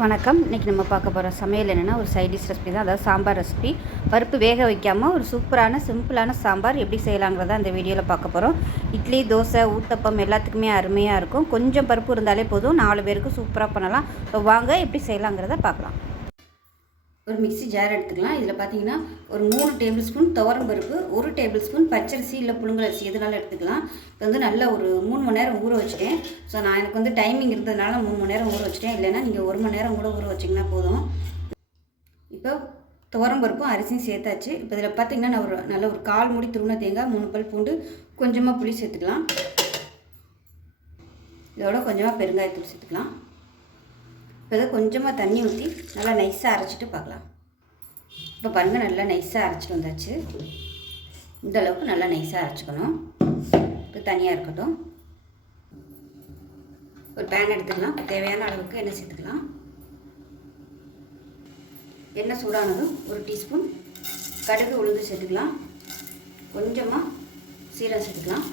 வணக்கம். இன்றைக்கி நம்ம பார்க்க போகிற சமையல் என்னென்னா ஒரு சைட் டிஷ் ரெசிபி தான். அதாவது சாம்பார் ரெசிபி. பருப்பு வேக வைக்காமல் ஒரு சூப்பரான சிம்பிளான சாம்பார் எப்படி செய்யலாங்கிறத அந்த வீடியோவில் பார்க்க போகிறோம். இட்லி, தோசை, ஊத்தப்பம் எல்லாத்துக்குமே அருமையாக இருக்கும். கொஞ்சம் பருப்பு இருந்தாலே போதும், 4 பேருக்கு சூப்பராக பண்ணலாம். ஸோ வாங்க எப்படி செய்யலாங்கிறத பார்க்கலாம். ஒரு மிக்ஸி ஜார் எடுத்துக்கலாம். இதில் பார்த்தீங்கன்னா ஒரு 3 டேபிள் ஸ்பூன் துவரம் பருப்பு, 1 டேபிள் ஸ்பூன் பச்சரிசி இல்லை புழுங்கலரிசி எதுனாலும் எடுத்துக்கலாம். இப்போ வந்து நல்லா ஒரு 3 மணி நேரம் ஊற வச்சுட்டேன். ஸோ நான் எனக்கு வந்து டைமிங் இருந்ததுனால 3 மணி நேரம் ஊற வச்சுட்டேன். இல்லைன்னா நீங்கள் 1 மணி நேரம் கூட ஊற வச்சிங்கன்னா போதும். இப்போ துவரம் பருப்பும் அரிசியும் சேர்த்தாச்சு. இப்போ இதில் பார்த்தீங்கன்னா நான் நல்ல ஒரு 1/4 மூடி துருவின தேங்காய், 3 பல் பூண்டு, கொஞ்சமாக புளி சேர்த்துக்கலாம். இதோட கொஞ்சமாக பெருங்காயத்தூள் சேர்த்துக்கலாம். இப்போ இதை கொஞ்சமாக தண்ணி ஊற்றி நல்லா நைஸாக அரைச்சிட்டு பார்க்கலாம். இப்போ பாருங்கள், நல்லா நைஸாக அரைச்சிட்டு வந்தாச்சு. இந்த அளவுக்கு நல்லா நைஸாக அரைச்சிக்கணும். இப்போ தனியாக இருக்கட்டும். ஒரு பேன் எடுத்துக்கலாம். தேவையான அளவுக்கு எண்ணெய் சேர்த்துக்கலாம். எண்ணெய் சூடானதும் 1 டீஸ்பூன் கடுகு உளுந்து சேர்த்துக்கலாம். கொஞ்சமாக சீரகம் சேர்த்துக்கலாம்.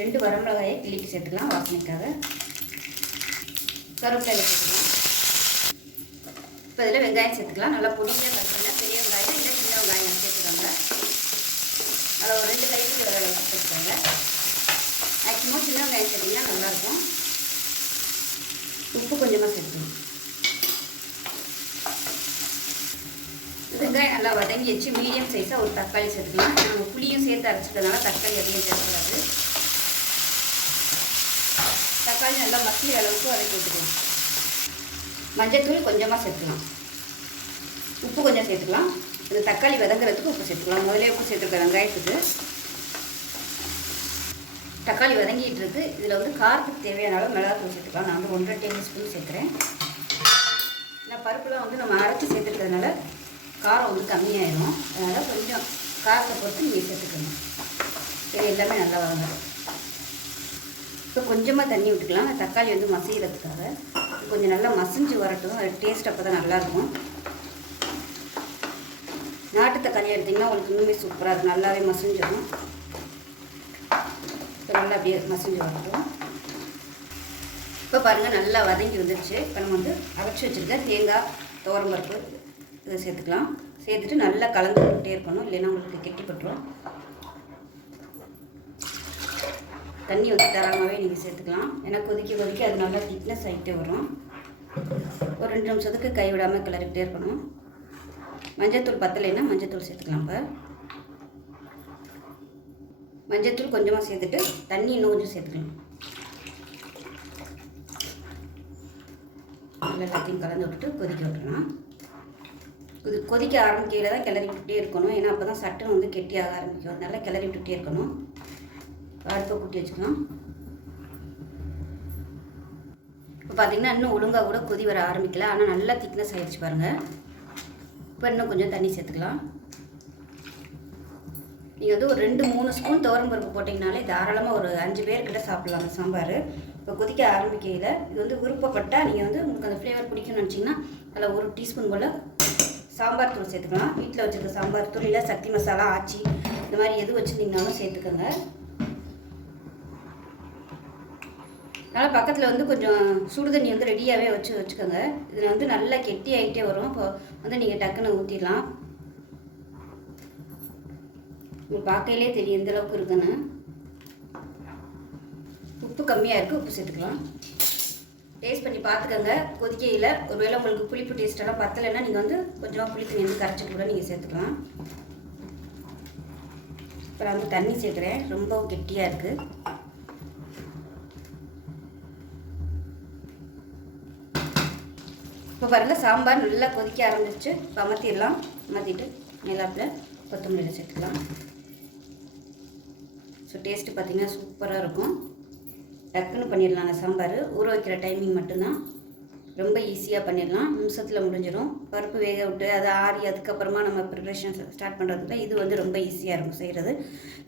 2 வரமிளகாயை கிள்ளிட்டு சேர்த்துக்கலாம் வாசனைக்காக. கருவேப்பிலை சேர்த்துக்கலாம். இப்போ இதில் வெங்காயம் சேர்த்துக்கலாம். நல்லா பொடியாக பார்த்தீங்கன்னா பெரிய வெங்காயம் இல்லை சின்ன வெங்காயம் சேர்த்துக்கோங்க. அதில் ஒரு 2 கைப்பிடி வர அளவுக்கு சேர்த்துக்கோங்க. மேக்ஸிமம் சின்ன வெங்காயம் சேர்த்திங்கன்னா நல்லாயிருக்கும். உப்பு கொஞ்சமாக சேர்த்துக்கணும். வெங்காயம் நல்லா வதங்கி வச்சு மீடியம் சைஸாக ஒரு தக்காளி சேர்த்துக்கலாம். நம்ம புளியும் சேர்த்து அரைச்சிக்கிறதுனால தக்காளி அதிகம் சேர்க்கக்கூடாது. தக்காளி நல்லா மசிய அளவுக்கு வதக்கி விட்டுக்கலாம். மஞ்சள்தூள் கொஞ்சமாக சேர்த்துக்கலாம். உப்பு கொஞ்சம் சேர்த்துக்கலாம். இந்த தக்காளி வதங்குறதுக்கு உப்பு சேர்த்துக்கலாம். முதலே உப்பு சேர்த்துருக்க வெங்காயத்துக்கு. தக்காளி வதங்கிட்டு இருக்கு. இதில் வந்து காரத்துக்கு தேவையான அளவு மிளகாத்தூள் சேர்த்துக்கலாம். நான் வந்து 1.5 டேபிள் ஸ்பூன் சேர்க்குறேன். ஏன்னா பருப்புலாம் வந்து நம்ம அரைச்சி சேர்த்துருக்கிறதுனால காரம் வந்து கம்மியாயிடும். அதனால் கொஞ்சம் காரத்தை பொறுத்து நீங்கள் சேர்த்துக்கணும். சரி, எல்லாமே நல்லா வதங்கணும். இப்போ கொஞ்சமாக தண்ணி விட்டுக்கலாம். தக்காளி வந்து மசிகிறதுக்காக கொஞ்சம் நல்லா மசிஞ்சு வரட்டும். அது டேஸ்ட் அப்போ தான் நல்லாயிருக்கும். நாட்டு தக்காளி எடுத்திங்கன்னா உங்களுக்கு இன்னுமே சூப்பராக இருக்கும். நல்லாவே மசிஞ்சிடும். இப்போ நல்லா அப்படியே மசிஞ்சு வரட்டும். இப்போ பாருங்கள், நல்லா வதங்கி வந்துடுச்சு. இப்போ நம்ம வந்து அரைச்சி வச்சுருக்க தேங்காய், துவரம் பருப்பு இதை சேர்த்துக்கலாம். சேர்த்துட்டு நல்லா கலந்து விட்டுட்டே இருக்கணும், இல்லைன்னா உங்களுக்கு கெட்டிப்பட்டுரும். தண்ணி ஊற்றி தராமவே நீங்கள் சேர்த்துக்கலாம். ஏன்னா கொதிக்க அது நல்லா திக்னஸ் ஆகிட்டே வரும். ஒரு 2 நிமிஷத்துக்கு கைவிடாமல் கிளறிக்கிட்டே இருக்கணும். மஞ்சள்தூள் பத்தலைன்னா மஞ்சள்தூள் சேர்த்துக்கலாம். இப்போ மஞ்சள்தூள் கொஞ்சமாக சேர்த்துட்டு தண்ணி இன்னும் கொஞ்சம் சேர்த்துக்கலாம். நல்லா எல்லாத்தையும் கலந்து விட்டுட்டு கொதிக்க விட்டுக்கலாம். கொதிக்க ஆரம்பிக்கையில் தான் கிளறி விட்டுட்டே இருக்கணும். ஏன்னா அப்போ தான் சட்டுன்னு வந்து கெட்டியாக ஆரம்பிக்கும். அதனால கிளறி விட்டுட்டே இருக்கணும். அடுப்பை கூட்டி வச்சுக்கலாம். இப்போ பார்த்தீங்கன்னா இன்னும் ஒழுங்காக கூட கொதி வர ஆரம்பிக்கல. ஆனால் நல்லா திக்னஸ் ஆகிடுச்சு பாருங்கள். இப்போ இன்னும் கொஞ்சம் தண்ணி சேர்த்துக்கலாம். நீங்கள் வந்து ஒரு 2-3 ஸ்பூன் துவரம் பருப்பு போட்டிங்கனாலே தாராளமாக ஒரு 5 பேர்கிட்ட சாப்பிட்லாம் சாம்பார். இப்போ கொதிக்க ஆரம்பிக்கையில் இது வந்து விருப்பப்பட்டால் நீங்கள் வந்து உங்களுக்கு அந்த ஃப்ளேவர் பிடிக்கும்னு நினச்சிங்கன்னா அதில் 1 டீஸ்பூன் போல் சாம்பார் தூள் சேர்த்துக்கலாம். வீட்டில் வச்சுருக்க சாம்பார் தூள் இல்லை சக்தி மசாலா, ஆச்சி இந்த மாதிரி எது வச்சுருந்தீங்கனாலும் சேர்த்துக்கோங்க. அதனால் பக்கத்தில் வந்து கொஞ்சம் சுடு தண்ணி வந்து ரெடியாகவே வச்சுக்கோங்க. இதில் வந்து நல்லா கெட்டி ஆகிட்டே வரும். இப்போ வந்து நீங்கள் டக்குன்னு ஊற்றிடலாம். உங்களுக்கு பார்க்கையிலே தெரியும் எந்த அளவுக்கு இருக்குன்னு. உப்பு கம்மியாக இருக்குது, உப்பு சேர்த்துக்கலாம். டேஸ்ட் பண்ணி பார்த்துக்கோங்க. கொதிக்கையில் ஒருவேளை உங்களுக்கு புளிப்பு டேஸ்ட்டெல்லாம் பத்தலைன்னா நீங்கள் வந்து கொஞ்சமாக புளி தண்ணி வந்து கரைச்சி கூட நீங்கள் சேர்த்துக்கலாம். இப்போ நான் வந்து தண்ணி சேர்க்குறேன். ரொம்ப கெட்டியாக இருக்குது. இப்போ பாருங்கள், சாம்பார் நல்லா கொதிக்க ஆரம்பிச்சிச்சு. இப்போ அமர்த்திடலாம். அமர்த்திட்டு மேலாப்பில் கொத்தமல்லியில் சேர்த்துக்கலாம். ஸோ டேஸ்ட்டு பார்த்திங்கன்னா சூப்பராக இருக்கும். டக்குன்னு பண்ணிடலாங்க சாம்பார். ஊற வைக்கிற டைமிங் மட்டும்தான். ரொம்ப ஈஸியாக பண்ணிடலாம். நிமிஷத்தில் முடிஞ்சிடும். பருப்பு வேக விட்டு அதை ஆறி அதுக்கப்புறமா நம்ம ப்ரிப்ரேஷன் ஸ்டார்ட் பண்ணுறதுல இது வந்து ரொம்ப ஈஸியாக இருக்கும் செய்கிறது.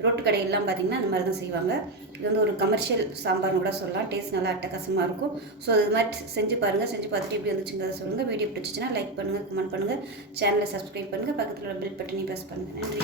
ரோட்டு கடையெல்லாம் பார்த்திங்கன்னா அந்த மாதிரி தான் செய்வாங்க. இது வந்து ஒரு கமர்ஷியல் சாம்பார்னு கூட சொல்லலாம். டேஸ்ட் நல்லா அட்டகாசமாக இருக்கும். ஸோ இது மாதிரி செஞ்சு பாருங்கள். செஞ்சு பார்த்துட்டு எப்படி வந்துச்சுங்கிறத சொல்லுங்கள். வீடியோ பிடிச்சிச்சின்னா லைக் பண்ணுங்கள், கமெண்ட் பண்ணுங்கள், சேனலை சப்ஸ்கிரைப் பண்ணுங்கள், பக்கத்தில் உள்ள பெல் பட்டனையும் ப்ரெஸ் பண்ணுங்கள். நன்றி.